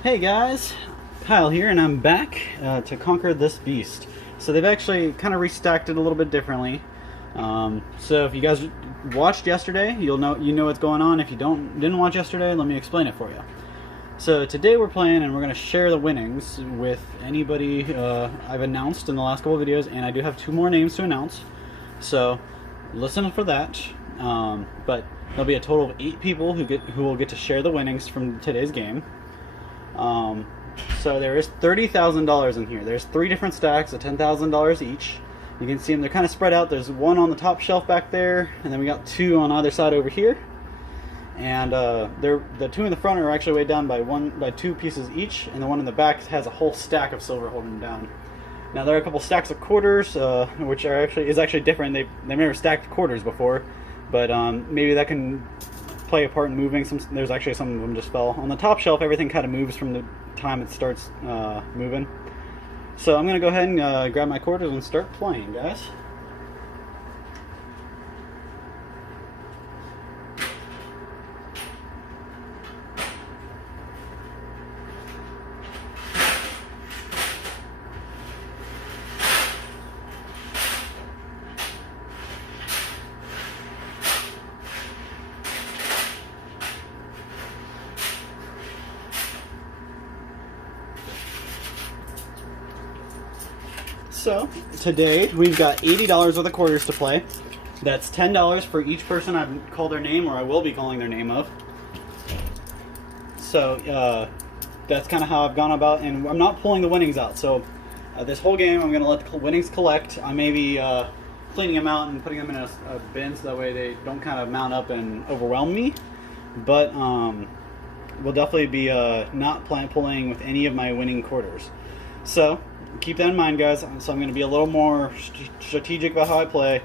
Hey guys, Kyle here, and I'm back to conquer this beast. So they've actually kind of restacked it a little bit differently. So if you guys watched yesterday, you know what's going on. If you didn't watch yesterday, let me explain it for you. So today we're playing, and we're going to share the winnings with anybody I've announced in the last couple of videos, and I do have 2 more names to announce. So listen for that. But there'll be a total of 8 people who will get to share the winnings from today's game. So there is $30,000 in here. There's 3 different stacks of $10,000 each. You can see them, they're kind of spread out. There's 1 on the top shelf back there, and then we got 2 on either side over here. And the 2 in the front are actually weighed down by 2 pieces each, and the one in the back has a whole stack of silver holding them down. Now there are a couple stacks of quarters, which is actually different. They've never stacked quarters before, but maybe that can play a part in moving. There's actually some of them just fell. On the top shelf, everything kind of moves from the time it starts moving. So I'm going to go ahead and grab my quarters and start playing, guys. So today we've got $80 worth of quarters to play. That's $10 for each person I've called their name, or I will be calling their name of. So that's kind of how I've gone about, and I'm not pulling the winnings out. So this whole game I'm going to let the winnings collect. I may be cleaning them out and putting them in a bin so that way they don't kind of mount up and overwhelm me. But we'll definitely be not pulling with any of my winning quarters. So keep that in mind, guys. So I'm going to be a little more strategic about how I play.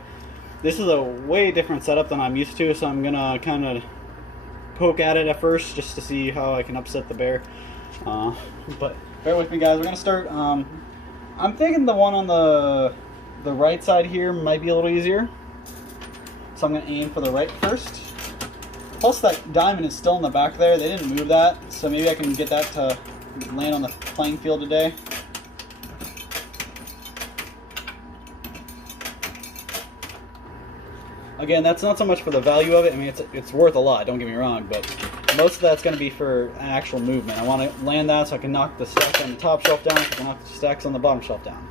This is a way different setup than I'm used to, so I'm going to kind of poke at it at first just to see how I can upset the bear. But bear with me, guys. We're going to start. I'm thinking the one on the right side here might be a little easier. So I'm going to aim for the right first. Plus that diamond is still in the back there. They didn't move that, so maybe I can get that to land on the playing field today. Again, that's not so much for the value of it. I mean, it's worth a lot, don't get me wrong, but most of that's going to be for actual movement. I want to land that so I can knock the stacks on the top shelf down, so I can knock the stacks on the bottom shelf down.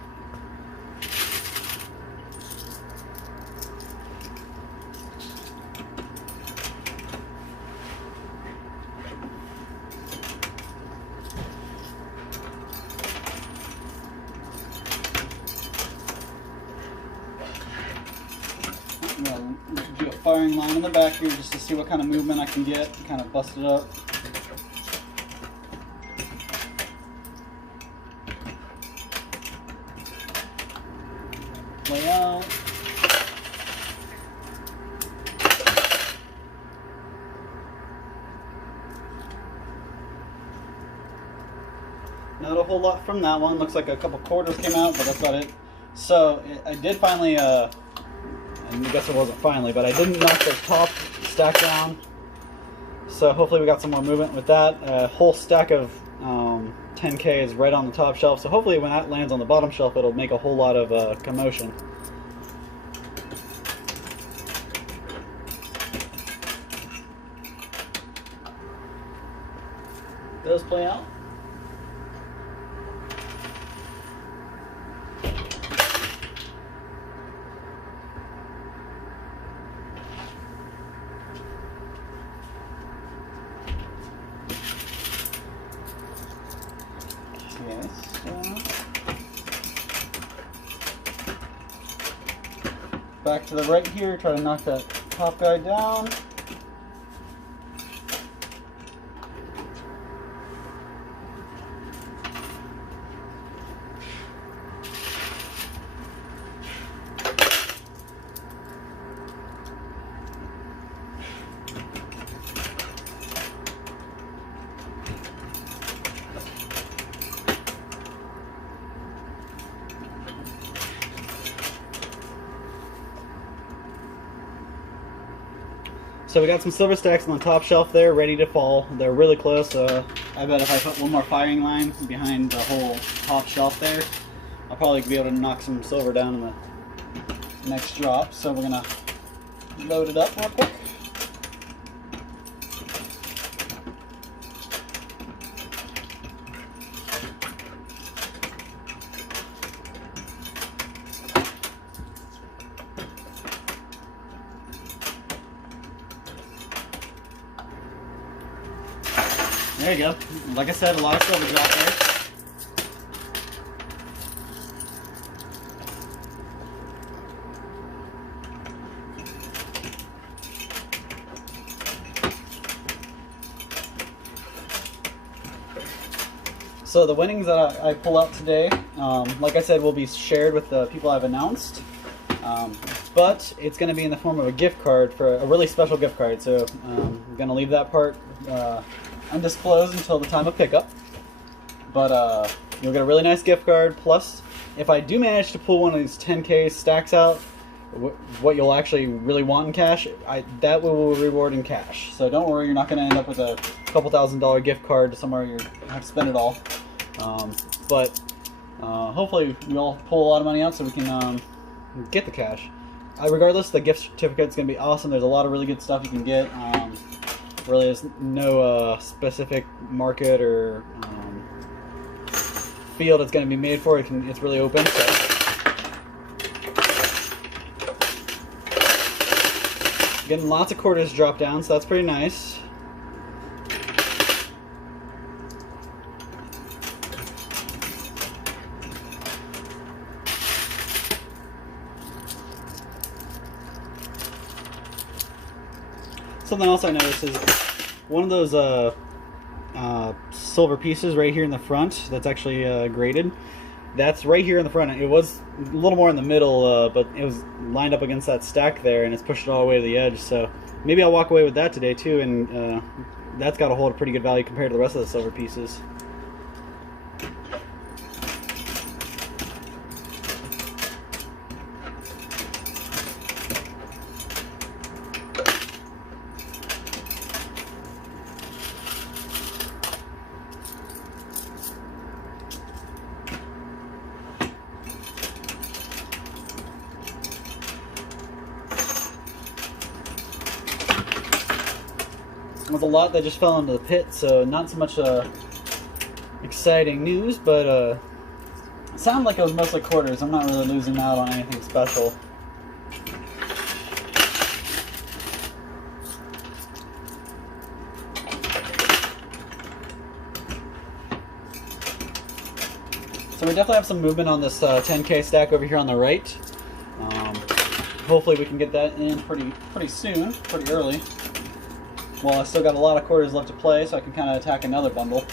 I'm going to do a firing line in the back here just to see what kind of movement I can get, kind of bust it up. Lay out. Not a whole lot from that one. Looks like a couple quarters came out, but that's about it. So I did finally and I guess it wasn't finally, but I didn't knock the top stack down. So hopefully we got some more movement with that. A whole stack of 10K is right on the top shelf, so hopefully when that lands on the bottom shelf it'll make a whole lot of commotion. Does play out. Back to the right here, try to knock that top guy down. So we got some silver stacks on the top shelf there, ready to fall. They're really close. I bet if I put one more firing line behind the whole top shelf there, I'll probably be able to knock some silver down in the next drop. So we're gonna load it up real quick. There you go. Like I said, a lot of silver drop there. So the winnings that I pull out today, like I said, will be shared with the people I've announced. But it's going to be in the form of a gift card, for a really special gift card. So I'm going to leave that part undisclosed until the time of pickup. But you'll get a really nice gift card. Plus, if I do manage to pull one of these 10K stacks out, what you'll actually really want in cash, that will reward in cash. So don't worry, you're not going to end up with a couple $1,000 gift card to somewhere you have to spend it all. But hopefully we all pull a lot of money out so we can get the cash. Regardless, the gift certificate's going to be awesome. There's a lot of really good stuff you can get. Really, there's no specific market or field it's going to be made for. It's really open. So. Getting lots of quarters dropped down, so that's pretty nice. Something else I noticed is one of those silver pieces right here in the front that's actually graded. That's right here in the front. It was a little more in the middle, but it was lined up against that stack there, and it's pushed it all the way to the edge. So maybe I'll walk away with that today too, and that's got to hold a pretty good value compared to the rest of the silver pieces. Was a lot that just fell into the pit, so not so much exciting news, but it sounded like it was mostly quarters. I'm not really losing out on anything special. So we definitely have some movement on this 10K stack over here on the right. Hopefully we can get that in pretty soon, pretty early. Well, I still got a lot of quarters left to play, so I can kind of attack another bundle.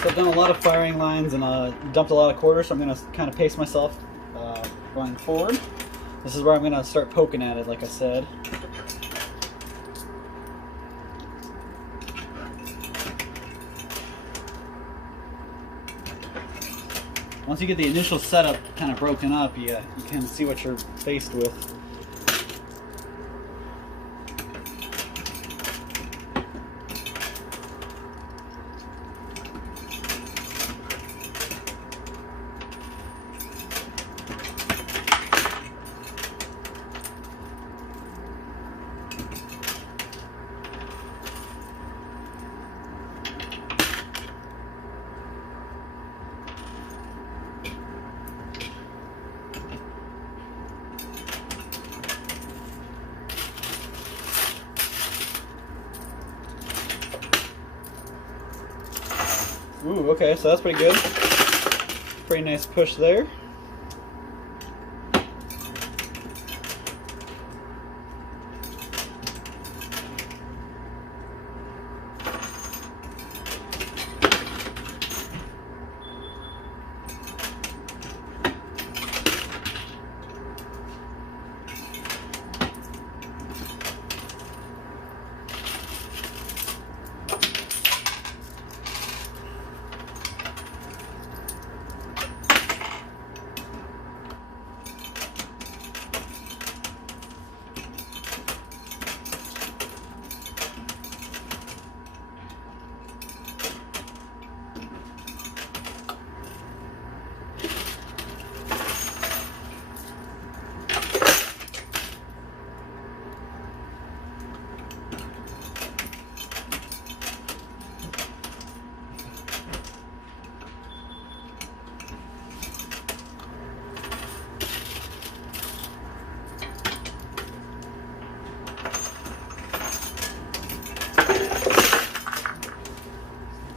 So I've done a lot of firing lines and dumped a lot of quarters, so I'm going to kind of pace myself going forward. This is where I'm going to start poking at it, like I said. Once you get the initial setup kind of broken up, you can see what you're faced with. Ooh, okay, so that's pretty good. Pretty nice push there.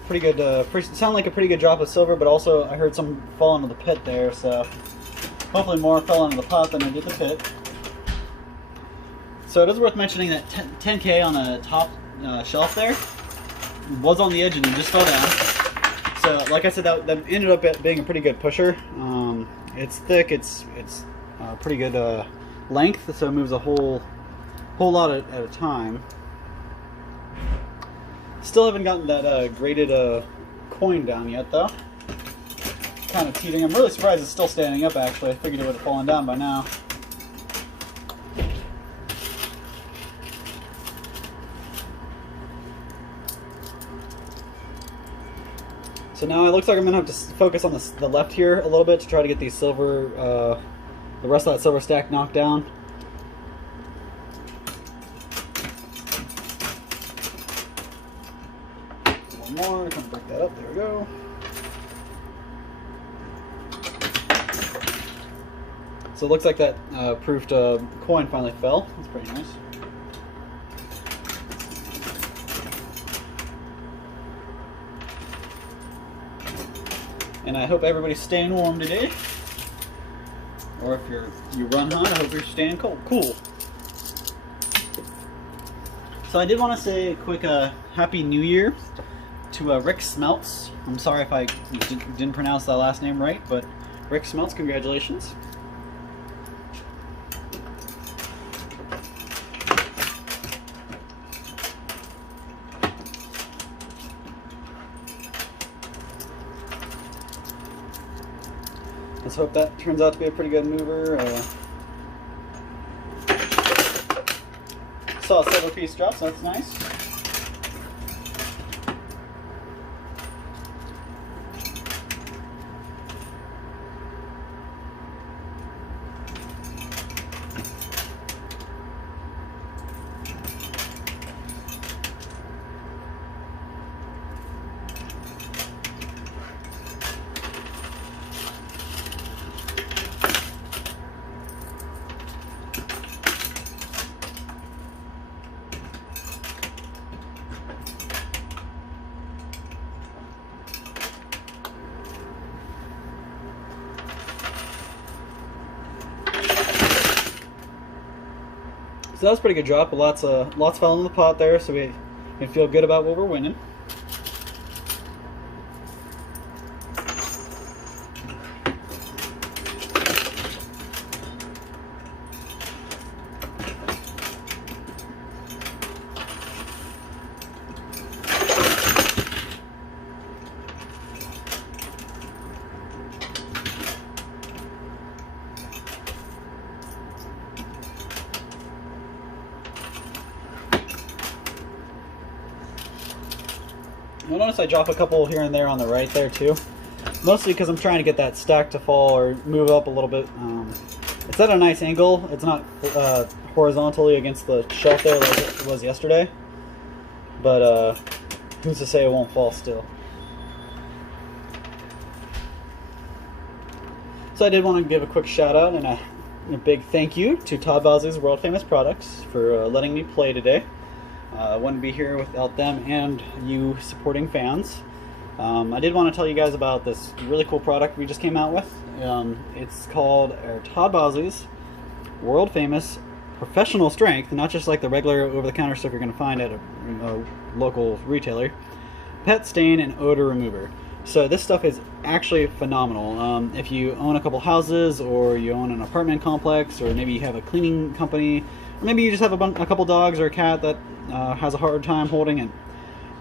Pretty good, sound like a pretty good drop of silver, but also I heard some fall into the pit there, so hopefully more fell into the pot than I did the pit. So it is worth mentioning that 10K on the top shelf there was on the edge and it just fell down. So like I said, that ended up being a pretty good pusher. It's thick, it's pretty good length, so it moves a whole lot at a time. Still haven't gotten that graded coin down yet, though. Kind of teetering. I'm really surprised it's still standing up, actually. I figured it would have fallen down by now. So now it looks like I'm going to have to focus on the left here a little bit to try to get these silver, the rest of that silver stack knocked down. More, kind of break that up, there we go. So it looks like that proofed coin finally fell. That's pretty nice. And I hope everybody's staying warm today. Or if you run hot, I hope you're staying cool. So I did want to say a quick Happy New Year to Rick Smelts. I'm sorry if I didn't pronounce that last name right, but Rick Smelts, congratulations. Let's hope that turns out to be a pretty good mover. Saw a silver piece drop, so that's nice. So that was a pretty good drop, but lots fell in the pot there, so we can feel good about what we're winning. You'll notice I drop a couple here and there on the right there too. Mostly because I'm trying to get that stack to fall or move up a little bit. It's at a nice angle. It's not horizontally against the shelf there like it was yesterday. But who's to say it won't fall still. So I did want to give a quick shout out and a big thank you to Todd Bosley's World Famous Products for letting me play today. I wouldn't be here without them and you supporting fans. I did want to tell you guys about this really cool product we just came out with. It's called Todd Bosley's world famous professional strength, not just like the regular over-the-counter stuff you're going to find at a local retailer, pet stain and odor remover. So this stuff is actually phenomenal. If you own a couple houses, or you own an apartment complex, or maybe you have a cleaning company, or maybe you just have a couple dogs or a cat that has a hard time holding it,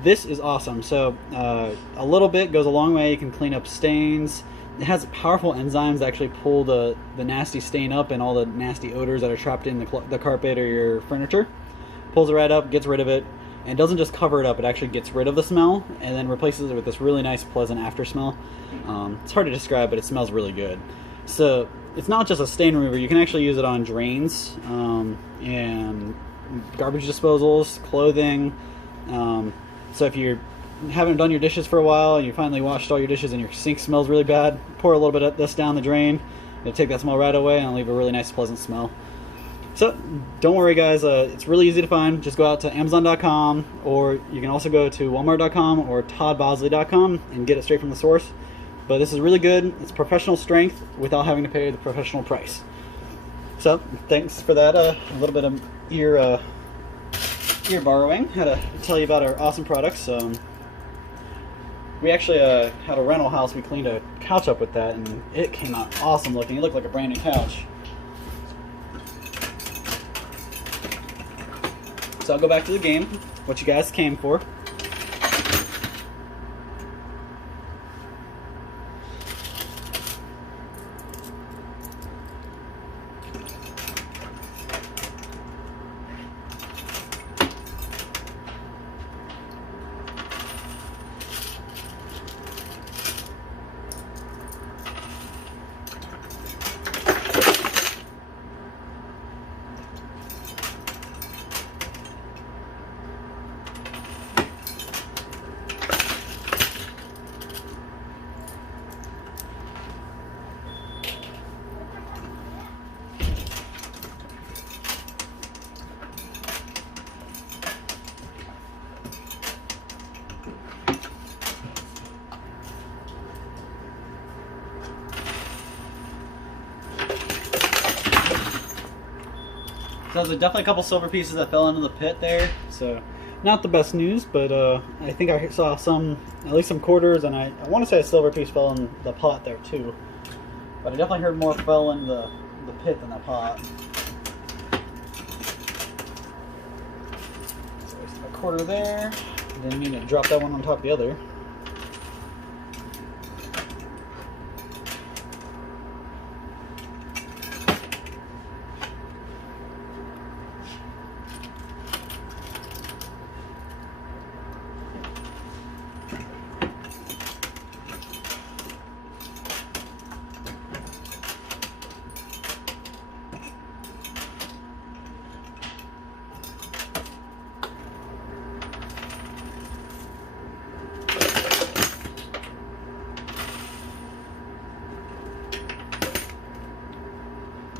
this is awesome. So a little bit goes a long way. You can clean up stains. It has powerful enzymes that actually pull the nasty stain up and all the nasty odors that are trapped in the carpet or your furniture. Pulls it right up, gets rid of it, and doesn't just cover it up, it actually gets rid of the smell and then replaces it with this really nice pleasant after smell. It's hard to describe, but it smells really good. So it's not just a stain remover, you can actually use it on drains and garbage disposals, clothing. So if you haven't done your dishes for a while and you finally washed all your dishes and your sink smells really bad, pour a little bit of this down the drain. It'll take that smell right away and it'll leave a really nice pleasant smell. So don't worry guys, it's really easy to find. Just go out to Amazon.com, or you can also go to Walmart.com or ToddBosley.com and get it straight from the source. But this is really good. It's professional strength without having to pay the professional price. So thanks for that. A little bit of ear borrowing. How to tell you about our awesome products. We actually had a rental house. We cleaned a couch up with that, and it came out awesome looking. It looked like a brand new couch. So I'll go back to the game, what you guys came for. So there's definitely a couple silver pieces that fell into the pit there, so not the best news, but I think I saw at least some quarters, and I want to say a silver piece fell in the pot there too. But I definitely heard more fell in the pit than the pot. So there's a quarter there. Didn't mean to drop that one on top of the other.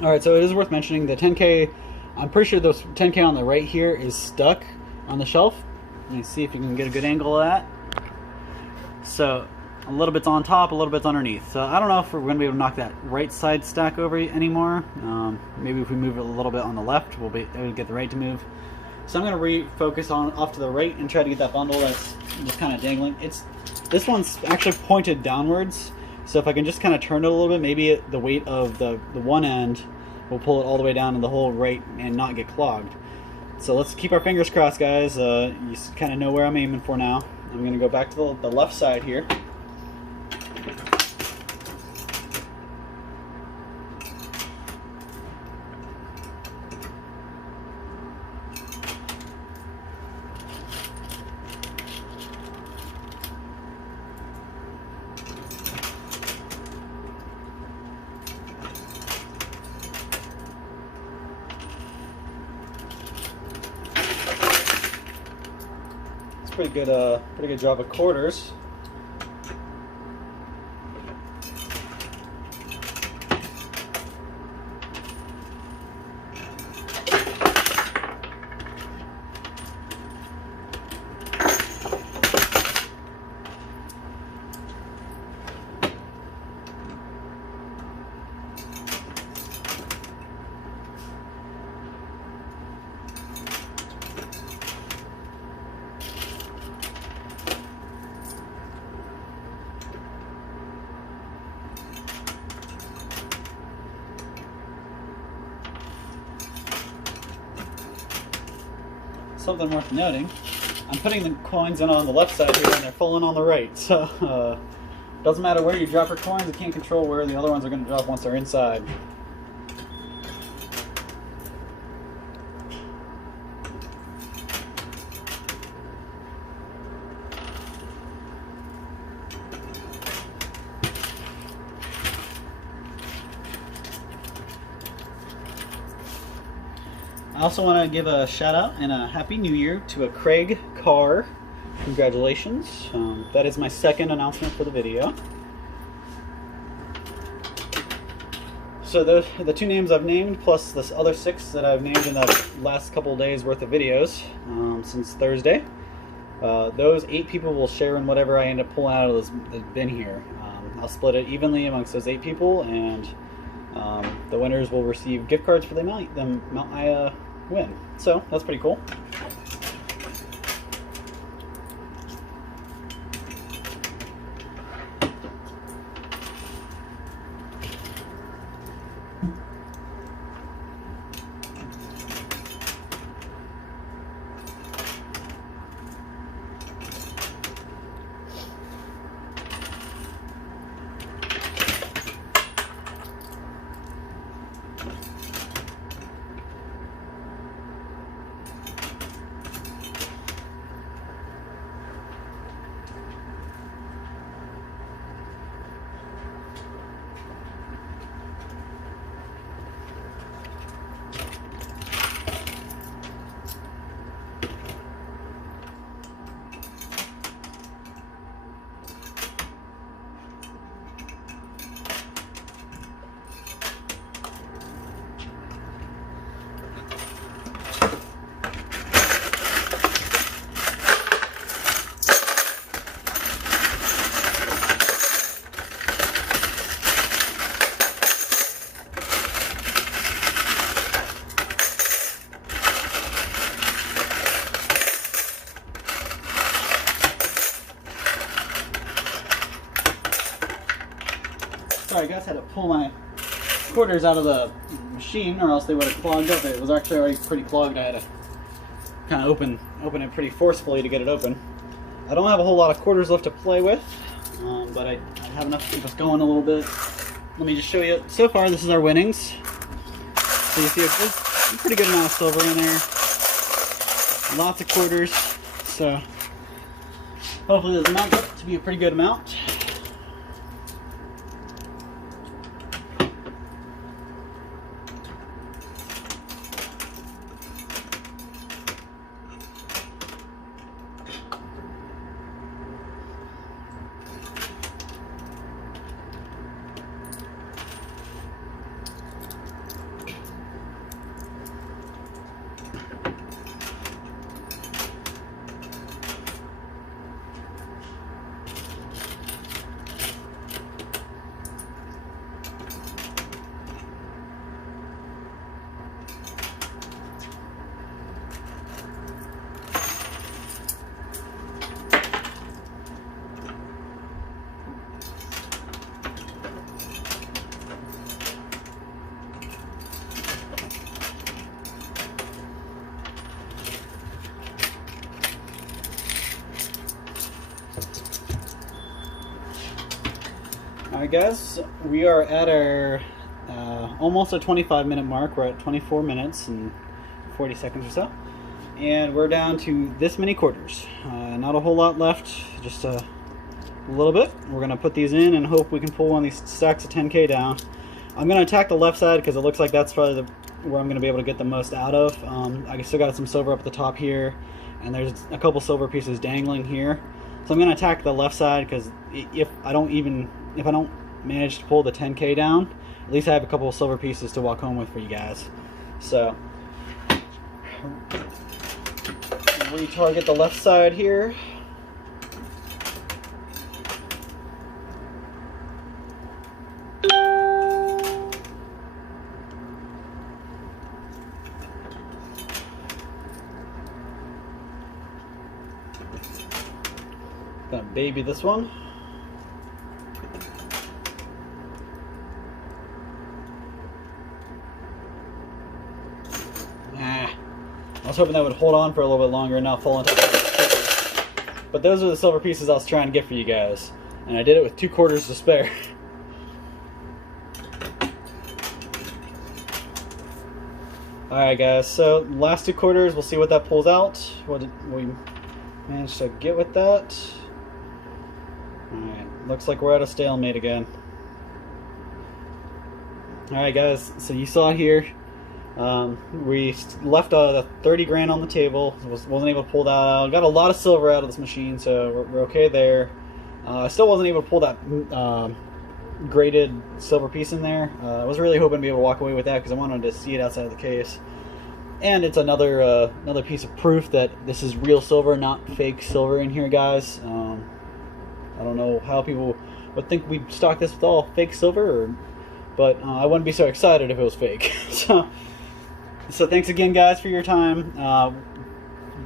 Alright, so it is worth mentioning the 10K, I'm pretty sure those 10K on the right here is stuck on the shelf. Let me see if you can get a good angle of that. So a little bit's on top, a little bit's underneath. So I don't know if we're going to be able to knock that right side stack over anymore. Maybe if we move it a little bit on the left, we'll be able to get the right to move. So I'm going to refocus on off to the right and try to get that bundle that's just kind of dangling. This one's actually pointed downwards. So if I can just kind of turn it a little bit, maybe the weight of the one end will pull it all the way down in the whole right and not get clogged. So let's keep our fingers crossed, guys. You kind of know where I'm aiming for now. I'm going to go back to the left side here. Pretty good job of quarters. something worth noting. I'm putting the coins in on the left side here and they're falling on the right. So doesn't matter where you drop your coins, you can't control where the other ones are going to drop once they're inside. I also want to give a shout out and a happy new year to a Craig Carr. Congratulations. That is my second announcement for the video. So the two names I've named plus this other 6 that I've named in the last couple days worth of videos since Thursday. Those 8 people will share in whatever I end up pulling out of this bin here. I'll split it evenly amongst those 8 people, and the winners will receive gift cards for the amount I win. So that's pretty cool. Sorry guys, I had to pull my quarters out of the machine or else they would have clogged up. It was actually already pretty clogged. I had to kind of open it pretty forcefully to get it open. I don't have a whole lot of quarters left to play with, but I have enough to keep us going a little bit. Let me just show you. So far, this is our winnings. So you see a pretty good amount of silver in there. Lots of quarters. So hopefully this amounts up to be a pretty good amount. Alright guys, we are at our almost a 25-minute mark. We're at 24 minutes and 40 seconds or so. And we're down to this many quarters. Not a whole lot left, just a little bit. We're going to put these in and hope we can pull one of these stacks of 10K down. I'm going to attack the left side because it looks like that's probably where I'm going to be able to get the most out of. I still got some silver up at the top here, and there's a couple silver pieces dangling here. So I'm going to attack the left side because if I don't manage to pull the 10K down, at least I have a couple of silver pieces to walk home with for you guys. So retarget the left side here. Gonna baby this one. was hoping that would hold on for a little bit longer and not fall into the But those are the silver pieces I was trying to get for you guys. And I did it with 2 quarters to spare. Alright guys, so last 2 quarters, we'll see what that pulls out. What did we manage to get with that? Alright, looks like we're at a stalemate again. Alright guys, so you saw here, we left the 30 grand on the table, wasn't able to pull that out. Got a lot of silver out of this machine, so we're okay there. I still wasn't able to pull that graded silver piece in there. I was really hoping to be able to walk away with that because I wanted to see it outside of the case. And it's another piece of proof that this is real silver, not fake silver in here, guys. I don't know how people would think we stock this with all fake silver, but I wouldn't be so excited if it was fake. So thanks again, guys, for your time.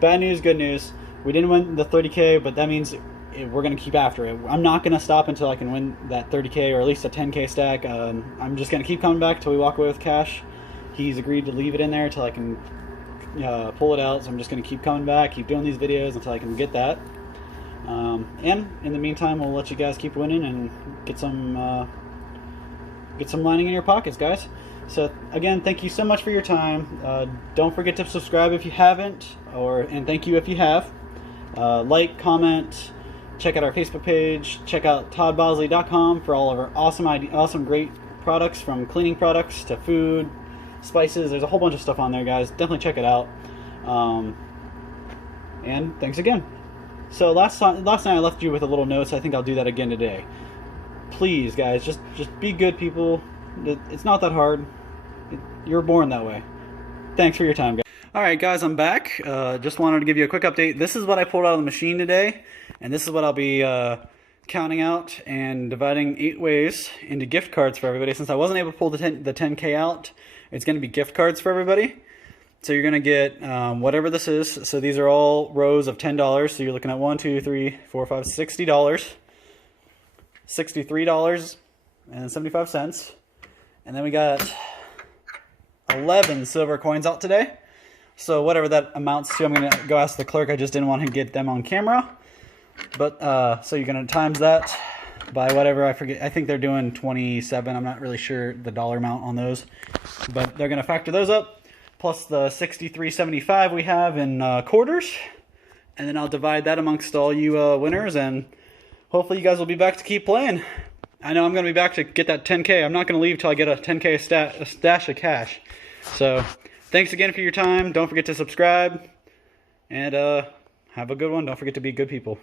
Bad news, good news. We didn't win the 30K, but that means we're going to keep after it. I'm not going to stop until I can win that 30K or at least a 10K stack. I'm just going to keep coming back until we walk away with cash. He's agreed to leave it in there until I can pull it out, so I'm just going to keep coming back, keep doing these videos until I can get that. And in the meantime, we'll let you guys keep winning and get some lining in your pockets, guys. So again, thank you so much for your time. Don't forget to subscribe if you haven't, and thank you if you have. Like, comment, check out our Facebook page, check out toddbosley.com for all of our awesome great products, from cleaning products to food, spices. There's a whole bunch of stuff on there, guys. Definitely check it out. And thanks again. So last night I left you with a little note, so I think I'll do that again today. Please, guys, just be good people. It's not that hard. You're born that way. Thanks for your time, guys. Alright guys, I'm back. Just wanted to give you a quick update. This is what I pulled out of the machine today, and this is what I'll be counting out and dividing 8 ways into gift cards for everybody. Since I wasn't able to pull the 10K out, it's going to be gift cards for everybody. So you're going to get whatever this is. So these are all rows of $10. So you're looking at $1, 2, 3, 4, 5, $60. $63.75. And then we got 11 silver coins out today. So whatever that amounts to, I'm going to go ask the clerk. I just didn't want to get them on camera. But so you're going to times that by whatever, I forget. I think they're doing 27. I'm not really sure the dollar amount on those. But they're going to factor those up, plus the $63.75 we have in quarters. And then I'll divide that amongst all you winners, and hopefully you guys will be back to keep playing. I know I'm going to be back to get that 10K. I'm not going to leave till I get a 10K stash of cash. So thanks again for your time. Don't forget to subscribe, and have a good one. Don't forget to be good people.